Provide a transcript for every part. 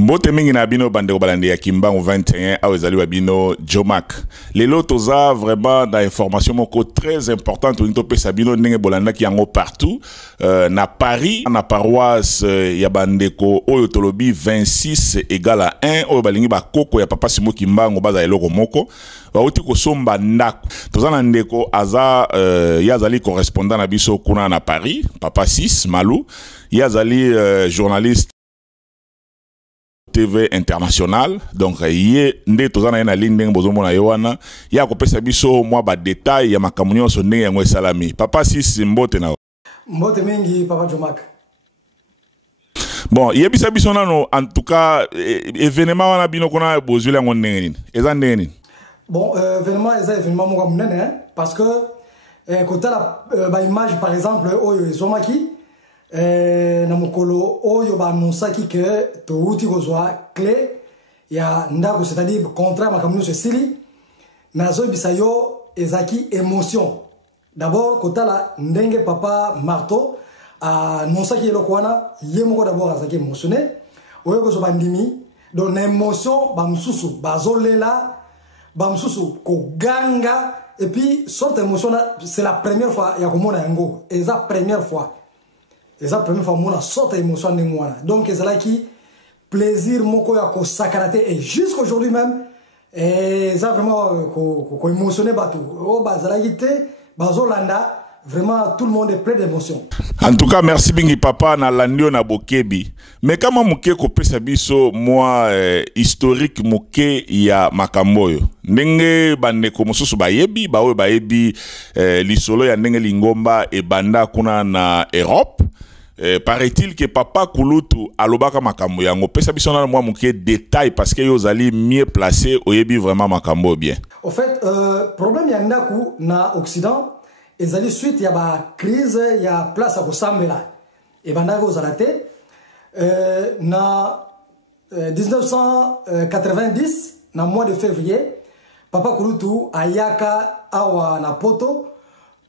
Mbote mingi na bino bande balandi ya Kimbangu 21 a ezali wa bino Jomak. Lelo toza vraiment da information moko très importante to pesa bino ndenge bolanda ki yango partout na Paris na paroisse ya bandeko oyo tolobi 26 égale à 1 oyo balingi ba koko ya papa Simo Kimbangu baza eloko moko bauti ko somba ndako toza na ndeko aza yazali correspondant na biso kuna na Paris papa 6 Malou yazali journaliste TV international donc ye nde tozana na ligne ndenge bozomo na yowana ya kopesa biso mwa ba détail ya makamunyo so ndenge yango esalami papa si mbote na mbote mingi papa Jomak. Bon yebisa biso nano en tout cas événement wana bino kona bozuli yango ndenge nini eza ndenge nini bon événement moko munene parce que côté la ba image par exemple oyo ezomaki na mukolo oyo ba annonçaki que to uti kozwa clé ya ndako c'est-à-dire contrat makamunyo sili nazo bisayo ezaki émotion d'abord kota la ndenge papa Marteau annonçaki eloko wana yemoko d'abord azaki émotionné oyo kozwa bandimi donc émotion ba msusu bazolela ba msusu ko ganga et puis sorte émotion c'est la première fois ya komona yango et ça première fois. Et ça, la première fois, on a sorti d'émotion de moi. Donc, c'est là qui plaisir, mon coeur, qu'on sacrate. Et jusqu'aujourd'hui même, et ça vraiment, qu'on émotionné, tout. Oh, bah, ça là qui était, Bazolanda, vraiment, tout le monde est plein d'émotions. En tout cas, merci bingi papa na landio na bokebi. Mais comment muke kope sabiso moi historique muke ya makamboyo. Ndenge bandeko mosusu bayebi, bawe bayebi lisolo ya ndenge lingomba e banda kuna na Europe. Paraît-il que papa Kulutu alobaka makambo yango pesa biso na moi muke détail parce que yozali mieux placé oyebi vraiment makambo bien. En fait, problème ya ndaku na Occident ezali suite ya ba crise ya place à kosambela et bandako ozalate na 1990 na mois de février papa Kulutu ayaka awa na poto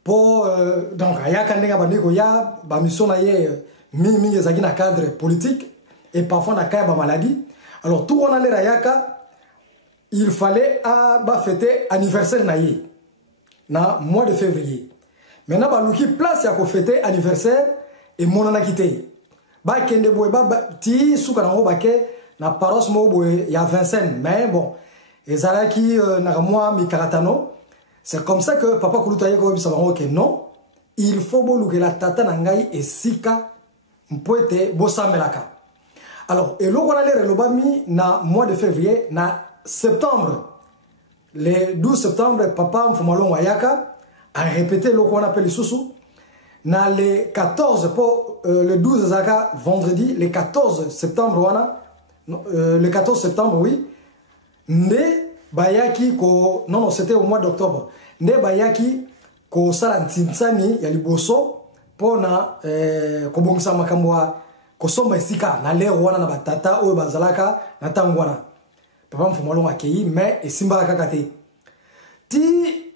pour donc ayaka ndenga bandeko ya ba mission na ye mingi ezaki na cadre politique et parfois na kaya ba maladie alors tout on allait ayaka il fallait ba fêter anniversaire na ye na mois de février maintenant ba luki place ya ko fêter anniversaire et monana quitté ba kende boy ba ti suka na ba ke na paroisse mo boy ya Vincennes mais bon ezalaki na moi mi karatano. C'est comme ça que papa Kulutu aye ko bisaba que non, il faut boluke la tata nangai et sika mpoete bosamelaka. Alors et loko na le lobami na mois de février na septembre. Le 12 septembre papa Mfumalongo ayaka a répété loko on appelle susu na le 14 pour le 12 zaka vendredi le 14 septembre wana le 14 septembre oui. Nde bayaki ko non c'était au mois d'octobre nde bayaki ko sala ntinsani ya liboso pona ko bongisa makambo ko somba esika na lero wana na batata oyo bazalaka na tangwana papa Mfumalongo akei mais esimba kaka te ti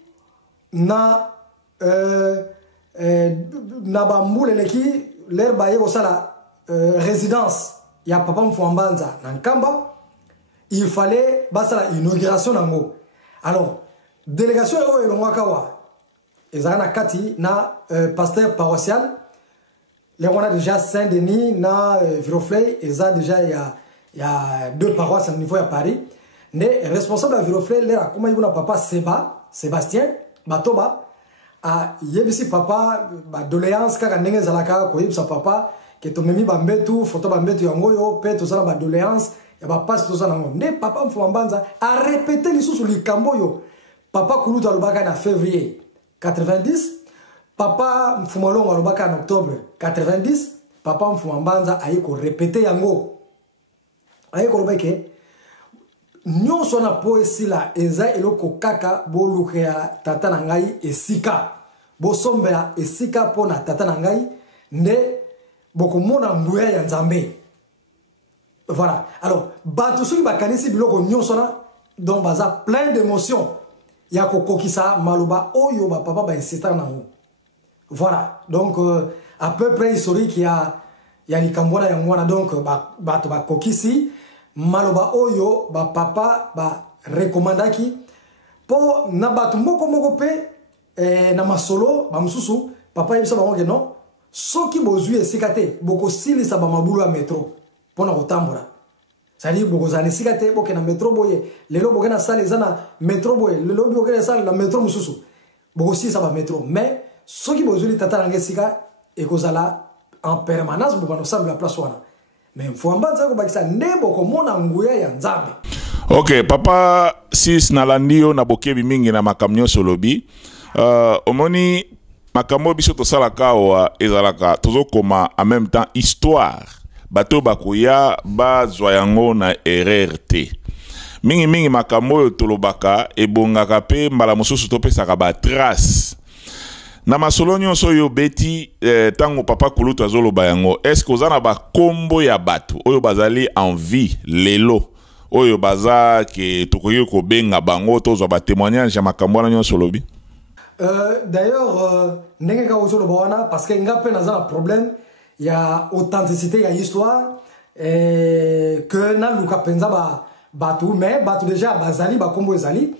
na na bambule leki ler baye ko sala résidence ya papa Mfuambanza na Nkamba. Il fallait basala inauguration nango. Alors délégation oyo elongwakawa ezana kati na pasteur paroissial les on a déjà Saint-Denis na Viroflay eza déjà il y a deux paroisses au niveau à Paris mais responsable de Viroflay là comme il y a papa Sébastien Batoba a yebisi papa ba doléance kaka ndenge zalaka ko yebisa papa que to memi bambetu photo bambetu yango yo pe to sala ba doléance ya ba passe to sala ngo ne papa Mfuambanza a répété lisusu likambo yo papa Kulutu alobaka na février 90 papa Mfumalongo alobaka en octobre 90 papa Mfuambanza aye ko répéter yango aye ko lobeke nyonso na poesila eza eloko kaka bolukea tata na ngai esika bosombela esika pona tata na ngai nde bokomona nguya ya Nzambe. Voilà. Alors, bato soki bakanisi biloko nyonso na donc baza plein d'émotions. Ya kokokisa maloba oyo ba papa ba insistant nango. Voilà. Donc à peu près historique ya likambona ya ngwana donc bato bakokisi maloba oyo ba papa ba recommandaki po na batu moko pe na masolo ba mususu papa yebisa bango ke non soki bozwi esika te bokosilisa ba mabulu ya metro pona kotambola sali bokozana esika te bokena metro boye lelo bokena sala eza na metro boye lelo bokena sala na metro mususu bokosilisa ba metro mais soki bozwi tata nanga esika ekozala en permanence bokana kosambela place wana mais mfuambanza kobakisa nde bokomona nguya ya nzambe. Ok, papa sis nalandio na bokebi mingi na makamnyo solobi omoni makambo biso tosalaka awa ezalaka tozokoma en même temps histoire bato bakoya bazwa yango na RRT mingi makambo oyo tolobaka ebongaka pe mbala mosusu topesaka ba trace na masolo nyonso oyo beti tango papa Kulutu azoloba yango est-ce que ozana ba kombo ya bato oyo bazali en vie lelo oyo baza ke tokoki kobenga bango tozwa ba témoignage ya makambo wana nyonso lobi? D'ailleurs ndenge ka ozoloba wana parce que ngape nazala problème ya authenticité ya histoire que na luka penza bato mais bato déjà bazali ba kombo ezali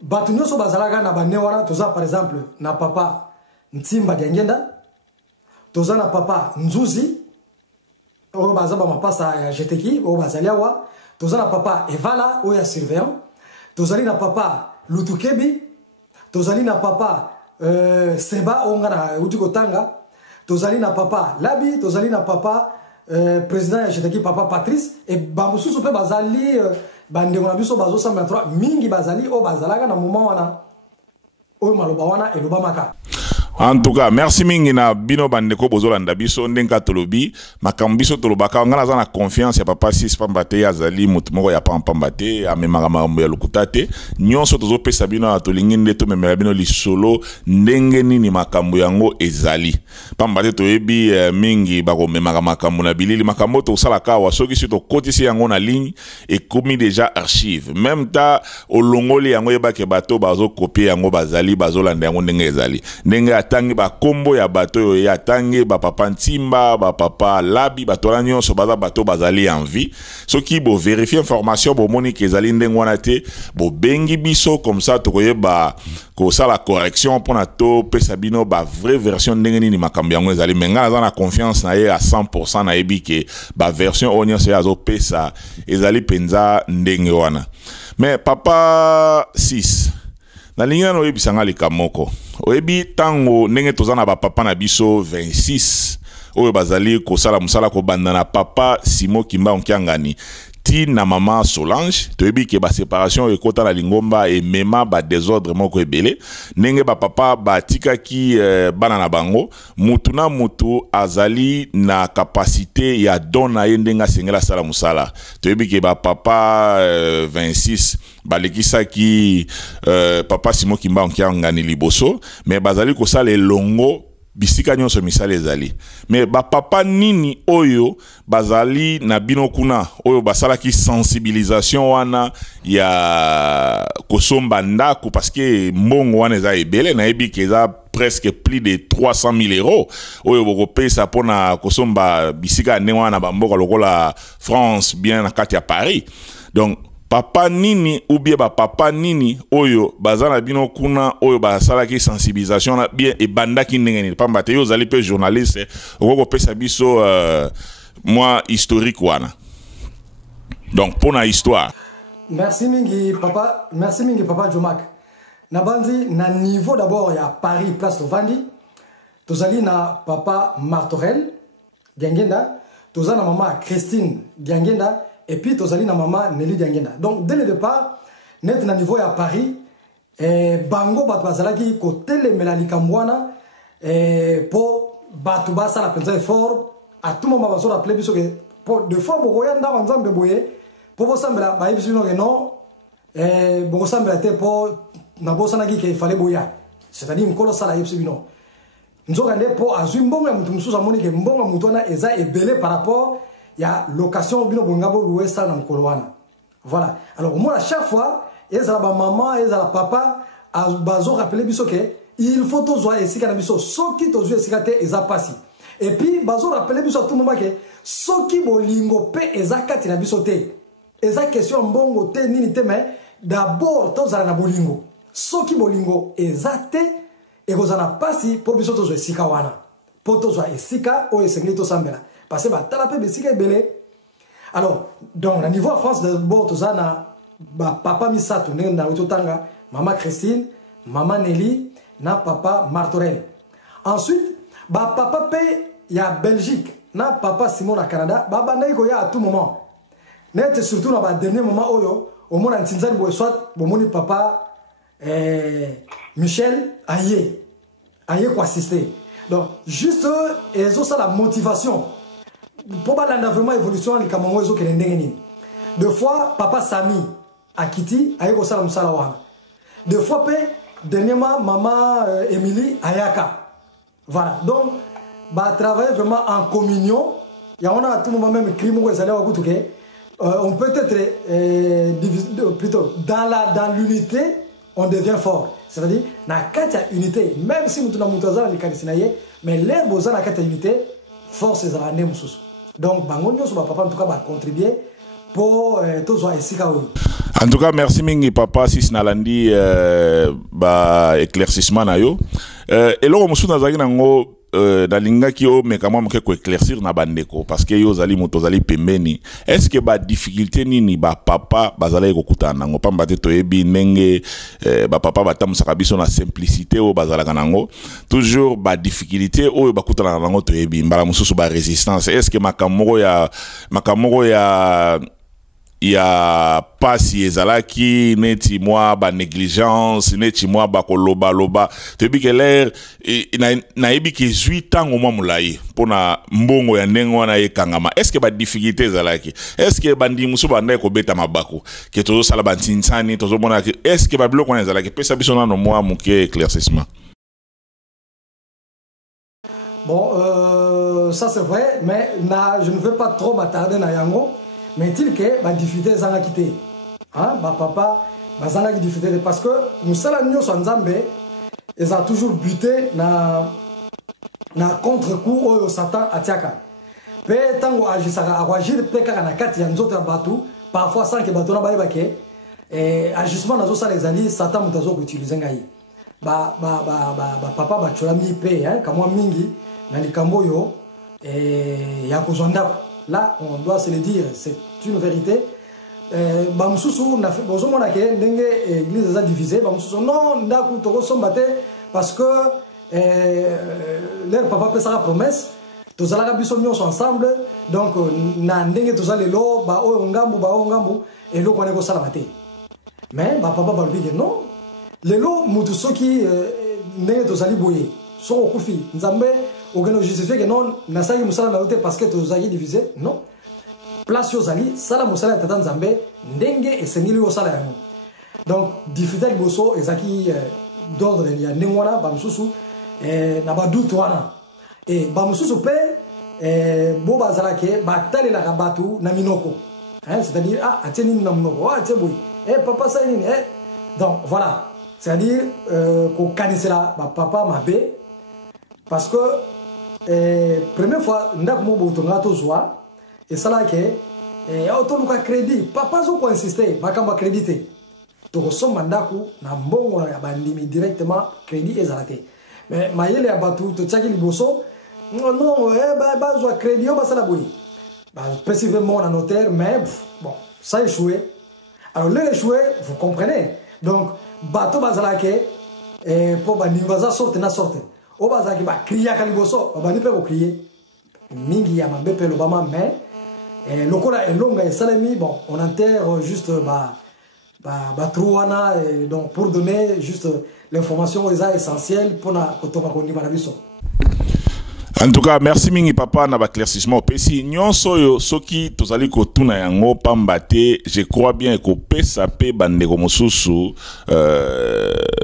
bato nyonso bazalaka na bane wana toza par exemple na papa Ntimba Diangenda toza na papa Nzuzi oyo bazaba mapasa ya jeteki oyo bazali awa toza na papa Evala oyo ya surveillant tozali na papa Lutukebi tozali na papa Seba oyo nga na uti kotanga tozali na papa Labi tozali na papa président ya jeteki papa Patrice et bamususu pe bazali bandeko na biso bazo samba 3 mingi bazali o bazalaka na moment wana o maloba wana eloba maka. En tout cas, merci mingi na bino bandeko bozolanda biso ndenga tolobi makambo biso tolobaka ngana za na confiance ya papa sis pambate azali mutu moko ya pambate amemaka makambo ya lokuta te nyonso tozopesa bino atolingi nde tomemela bino lisolo ndenge nini makambo yango ezali pambate toyebi mingi bakomemaka makambo na bilili makambo tosalaka awa soki si tokotisi yango na ligne ekomi déjà archive même ta olongoli yango yebake bato bazokopie yango bazali bazolanda yango ndenge ezali ndenge tangi ba kombo ya bato yo ya tangi ba papa Ntimba ba papa Labi bato nyonso baza bato bazali en vie soki bo vérifier information bo moni ke ezali ndenge wana te bo bengi biso comme ça tokoyeba ko sala correction pona to pesa bino ba vraie version ndenge nini makambo yango ezali menga naza na confiance na ye à 100% na yebi ke ba version onyo se azo pesa ezali penza ndenge wana mais papa 6 na ligne no yebisanga likamoko oyebi tango ndenge tozana ba papa na biso 26 oyo bazali ko sala musala ko banda na papa Simo Kimba Onkiangani ti na mama Solange toyebi ke ba séparation ekota na lingomba et mema ba désordre moko ebele ndenge ba papa ba tikaki bana na bango mutu na mutu azali na capacité ya dona ye ndenga sengela sala musala toyebi ke ba papa 26 balekisaki papa Simo Kimba Onkiangani liboso mais bazali ko sala longo bisika nyonso misala ezali mais ba papa nini oyo bazali na bino kuna oyo basalaki sensibilisation wana ya kosomba ndako parce que mbongo wana eza ebele na yebi ke eza presque plus de 300 000 euros oyo bokopesa pona kosomba bisika ndenge wana bamboka lokola France bien na kati ya Paris donc papa nini ou bien ba papa nini oyo bazana bino kuna oyo basalaki sensibilisation na bien e bandaki ndenge nini pamba te yo zali pe journaliste okoko pesa biso moi historique wana donc pour la histoire. Merci mingi papa Jomak na bandi na niveau d'abord ya Paris place Tovandi tozali na papa Martorel Diangenda tozana maman Christine Diangenda et puis tozali na maman Nelly Diangenda. Donc dès le départ net na niveau ya Paris bango bato bazalaki ko telemela likamwana po bato basala penza effort à tout moment bazo rappeler biso que pour de fois bokoya nda nzambe boye po bosambela ba biso no non bosambela te po na bosana ki ke fallait boya c'est-à-dire nkolo sala yebisi bino nzoka nde po azwi mbongo ya mutu mususu amoni ke mbongo mutu wana eza ebele par rapport ya location bino bongabo louesa na mkolo wana. Voilà. Alors moi à chaque fois ezala ba maman ezala papa bazo rappeler biso ke il faut tozwa esika na biso soki tozwa esika te eza pasi et puis bazo rappeler biso tout moment que soki bolingo pe ezakati na biso te eza question mbongo te nini te mais d'abord tozala na bolingo soki bolingo ezate ekozana pasi po biso tozwa esika wana po tozwa esika oyo esengeli tosambela parce que batala pe bisika ebele. Alors donc na niveau en France d'abord tozana ba papa misato ndenge na utotanga maman Christine, maman Nelly na papa Martorel. Ensuite ba papa pe ya Belgique na papa Simon na Canada ba bandai ko ya à tout moment net surtout na ba dernier moment oyo au monde en Tinzani bo soit bo moni papa Michel aye quoi assister. Donc juste ils ont ça la motivation pour balanda vraiment évolution les kamongo ezo kende ndenge. Deux fois papa Sami akiti aye ko sala musala wana. Deux fois pe dernièrement maman Émilie ayaka. Voilà. Donc bah travailler vraiment en communion. Il y a on a à tout moment même crime ko ezali wa kutuke. On peut être plutôt dans l'unité on devient fort. C'est-à-dire na katia unité même si nous sommes mutazana likanisinaye mais les besoins na katia unité force ezala ne mususu. Donc bango nyoso ba papa en tout cas ba contribuer pour tozo esika oyo. En tout cas, merci mingi papa si nalandi ba éclaircissement na yo. Et là on na zaki nango dalinga ki o mekama mke ko éclaircir na bandeko parce que yo zali moto zali pembeni. Est-ce que ba difficulté nini ba papa bazala ko kutana nango pamba te toyebi nenge ba papa batamusaka biso na simplicité o bazala kanango toujours ba difficulté o ba kutana nango toyebi mbala mususu ba résistance. Est-ce que makamoko ya pasi ezalaki neti mwa ba négligence neti mwa ba koloba loba tebi ke l'air na yebi ke 8 ans au mwa mulai pona mbongo ya ndenge wana ekangama. Est-ce que ba difficulté ezalaki? Est-ce que bandi musu banda ko beta mabako ke tozo sala bantinsani tozo mona est-ce que ba biloko na ezalaki pesa biso na no mwa muke éclaircissement? Bon ça c'est vrai mais je ne veux pas trop m'attarder na yango. Mais il que ma difficulté zanga quitté hein ma papa ma zanga qui difficulté parce que nous sala nyo so nzambe ils ont toujours buté na contre-coup au Satan atiaka pe tango agisaka agir pe kaka na kati ya nzoto ya batu parfois sans que batu na ba yebake agissement nazo sala ezali Satan mutazo ko utiliser ngai ba papa ba cholami pe hein kamwa mingi na likambo yo ya kozonda. Là, on doit se le dire, c'est une vérité. Bamsusu na fait bozo mona ke ndenge église a divisé, bamsusu non ndaku toko sombate parce que leur papa peut sa promesse, tous ala biso nyonso ensemble, donc na ndenge tous ala lo ba o ngambu et lo kone ko sala maté. Mais ba papa ba lui non, lelo mutu soki ndenge tous ali boye, so okufi, nzambe aucun justifié que non nasaki musala na yote parce que tozaki divisé non place yo zali sala musala tata nzambe ndenge esengeli yo sala yango. Donc difficulté boso ezaki d'ordre ya ndengwana ba mususu na ba doute wana et ba mususu pe bo bazala ke batale la kabatu na minoko hein c'est-à-dire ah ateni na minoko ah teboy papa ça nini donc voilà c'est-à-dire ko kanisela ba papa mabe parce que première fois ndaku mo botonga to zwa et ça là que auto luka crédit papa zo ko insister bakamba crédité to ko somba ndaku na mbongo ya bandimi directement crédit ezalate mais mayele ya batu to tsaki liboso non ba zo crédit o basala boyi ba précisément na notaire mais bon ça a échoué. Alors le échoué vous comprenez donc bato bazala que pour bandimi baza sorte na sorte o bazaki ba kriya kaliboso ba ni pe ko krier mingi ya mabepe lobama mais lokola elonga et salami bon on enterre juste ba truana donc pour donner juste l'information essentielle pour na kotoka ko ni bana biso. En tout cas, merci mingi papa na ba éclaircissement pesi nyonso yo soki tozali ko tuna yango pambate je crois bien ko pesa pe bandeko mosusu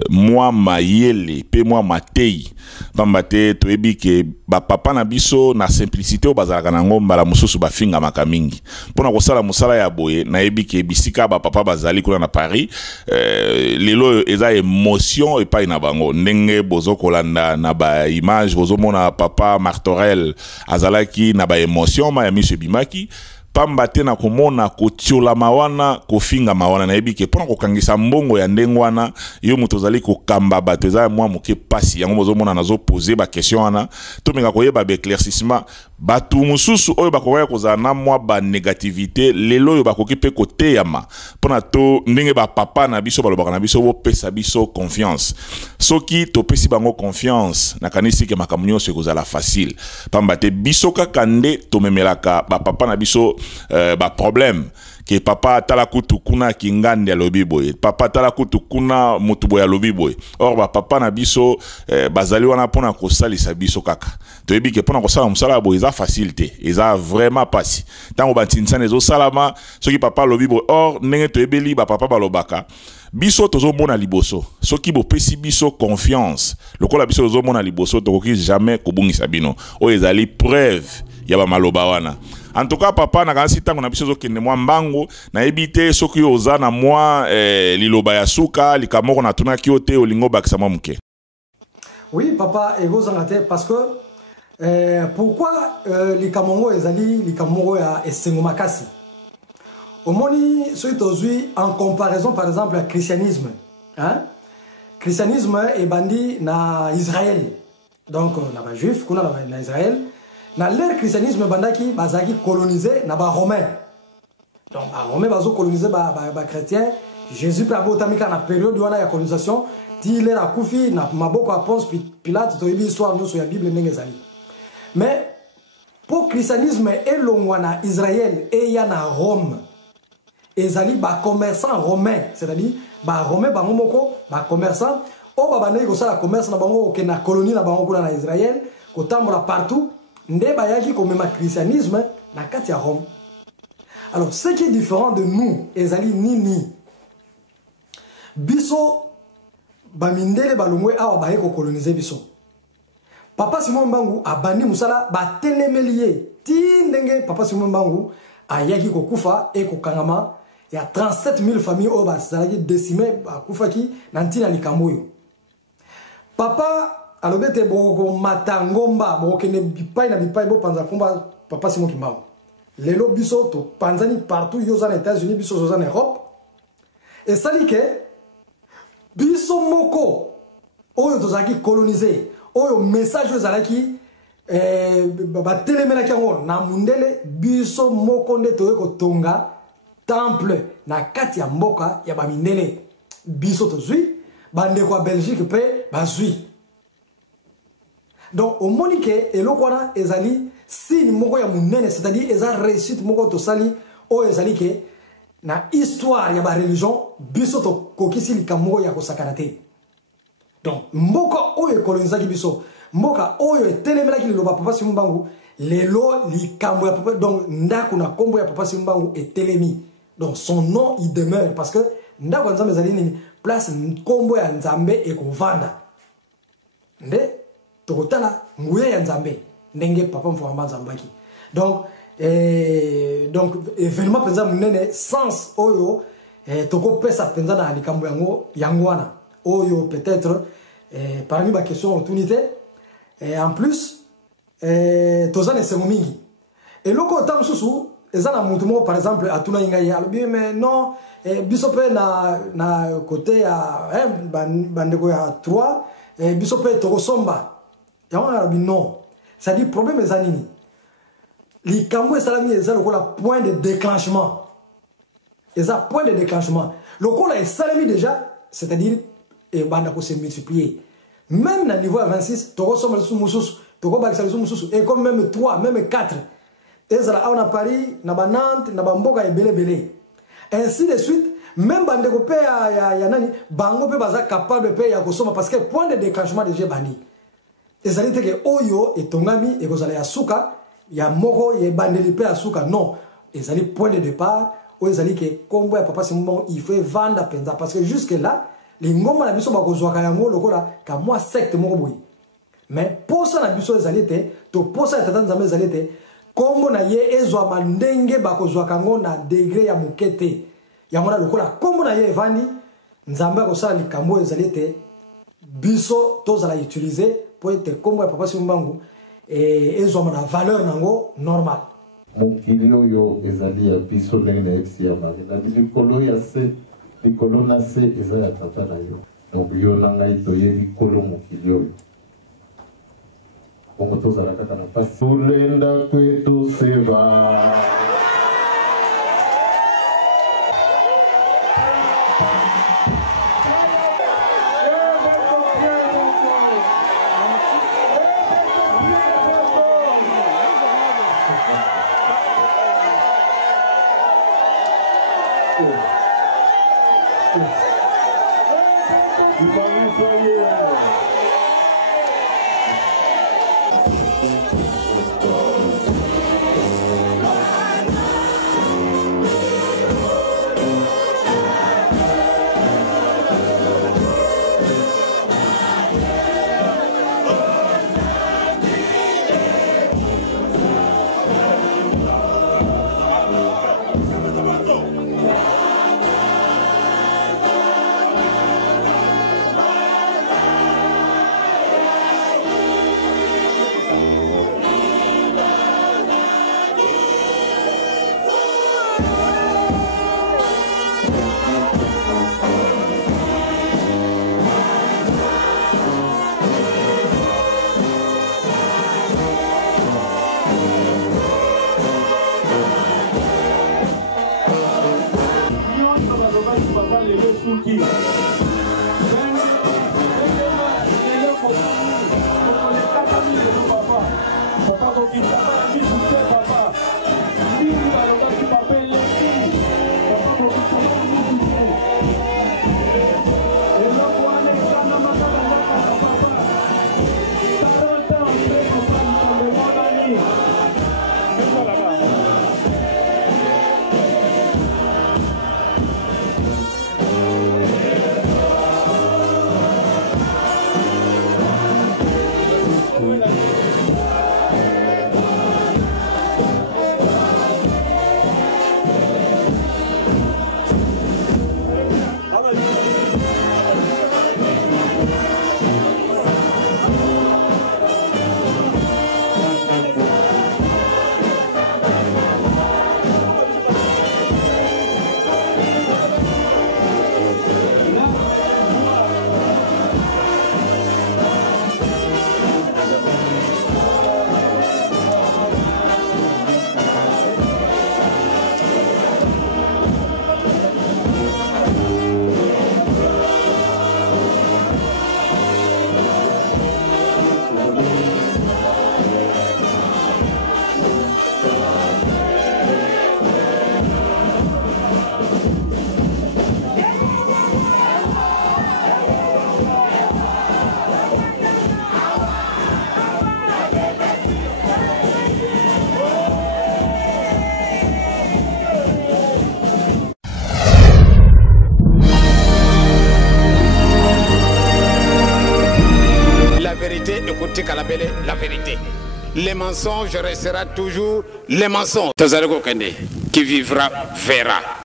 moi mayele pe moi matei pambate toyebi ke ba papa na biso na simplicité o bazalaka nango mbala mosusu ba finga makamingi pona ko sala musala ya boye na yebi ke bisika ba papa bazali kuna na Paris lelo eza émotion et pas na bango ndenge bozo kolanda na ba image bozo mona papa martorel azalaki na ba émotion ma ya miso bimaki pamba te na komona kotiola mawana kofinga mawana na ebike pona kokangisa mbongo ya ndengwana yo muto zali kokamba bato za mwa moke pasi yango bozomona nazo poser ba question wana to menga koyeba ba éclaircissement batu mususu oyo bakoya kozala na mwa ba négativité lelo oyo bakoki pe koteyama pona to ndenge ba papa na biso balobaka na biso bo pesa biso confiance soki to pesi bango confiance na kanisi ke makambo nyonso ekozala facile pamba te biso kaka nde to memelaka ba papa na biso ba problème que papa tala kutu kuna kingande ya lobi boye papa tala kutu kuna mutubo ya lobi boye or ba papa na biso bazali wana pona kosalisa biso kaka to yebi ke pona kosala musala boye za facilité eza vraiment pasi tango bantinisa nezo salama soki papa lobi boye or ndenge to yebeli ba papa balobaka biso tozo mona liboso soki bo pesi biso confiance lokola biso tozo mona liboso tokoki jamais kobungisa bino o ezali preuve ya ba maloba wana. En tout cas, papa, na kansi tango na biso zokende mwa mbango na ebite soki oza na mwa liloba ya suka likamoko na tuna kiote olingo bakisa mwa muke. Oui, papa, egozanga te parce que pourquoi likamongo ezali likamongo ya esengo makasi. Omoni soki tozui en comparaison par exemple à christianisme, hein? Christianisme est bandi na Israël. Donc na ba juif kuna na Israël. Dans l'ère christianisme bandaki bazaki colonisé na ba romain. Donc ba romain bazo colonisé ba chrétien. Jésus pa botamika na période wana ya colonisation, ti l'ère akufi na maboko a Ponce Pilate to yebi histoire nyoso ya Bible ndenge zali. Mais pour christianisme elongwa na Israël et ya na Rome. Ezali ba commerçant romain, c'est-à-dire ba romain bango moko ba commerçant o ba bandaki ko sala commerce na bango ke na colonie na bango kuna na Israël, ko tambola partout. Nde bayaki comme ma christianisme na kati ya Rome. Alors ce qui est différent de nous ezali nini biso bamindele balongwe awa baye ko coloniser biso. Papa Simon Mbangu abandi musala ba telemelie ti ndenge papa Simon Mbangu ayaki ko kufa e ko kangama ya 37 000 familles o ba zalaki décimé ba kufa ki na ntina likamboyo. Papa alobete bongo matangomba bokene bipai na bipai bo panza komba papa Simon Kimbangu lelo biso to panzani partout yoza na États-Unis biso yoza na Europe et sali ke biso moko oyo tozaki coloniser oyo message ezalaki ba telemela kango na mundele biso moko nde toye ko tonga temple na kati ya mboka ya bamindele biso tozui bande kwa Belgique pe bazui. Donc au monique et lokwana ezali signe moko ya munene, c'est-à-dire eza réussite moko to sali o ezali ke na histoire ya ba religion biso to kokisi likamoko ya kosakanate. Donc mboka oyo kolonizaki biso mboka oyo etelemelaki liloba papa Simon Mbangu lelo likambo ya papa donc ndako na kombo ya papa Simon Mbangu etelemi. Donc son nom il demeure parce que ndako nzambe ezali nini place kombo ya nzambe ekovanda. Nde tokotala nguye ya nzambe ndenge papa mfamba nzambaki. Donc événement penza munene sens oyo toko pesa penza na likambo yango wana oyo peut-être parmi ma question opportunité en plus tozane semo mingi et loko tam susu ezana mutu mo par exemple atuna inga ya lobi mais non biso pe na côté ya bandeko ya 3 biso pe toko somba non, ça dit problème est anini. Les Cambouis salami est le point de déclenchement. Et ça point de déclenchement. Le col est salami déjà, c'est-à-dire et bandako se multiplier. Même dans niveau 26, tu ressembles sous Moussous, tu ressembles sous Moussous et comme même 3, même 4. Et ça là on a Paris, na Nantes, na Bamboga et belé. Ainsi de suite, même bandeko pe ya nani, bango pe baza capable pe ya kosoma parce que point de déclenchement déjà bani. Ezali teke oyo etongami ekozala ya suka ya moko ye bandeli pe asuka non ezali point de départ o ezali ke kombo ya papa Simon il faut vendre penza parce que jusque là les ngoma na biso bakozwaka yango lokola ka moi secte moko boyi mais posa na biso ezali te to posa tata nzambe ezali te kombo na ye ezwa mandenge bakozwaka ngo na degré ya mukete yango na lokola kombo na ye evandi nzambe akosala likambo ezali te biso tozala utiliser pour être comme papa Simon Mbangu et ils ont une valeur nango normale. Mokilio yo ezali ya biso ndenge na eksi ya mari na likolo ya se likolo na se eza ya tata na yo donc yo na ngai toyebi kolo mokilio yo bongo tozala kaka na pasi tulenda kwetu seva Écoutez Kalabele, la vérité. Les mensonges resteront toujours les mensonges. Tazareko Kende, qui vivra verra.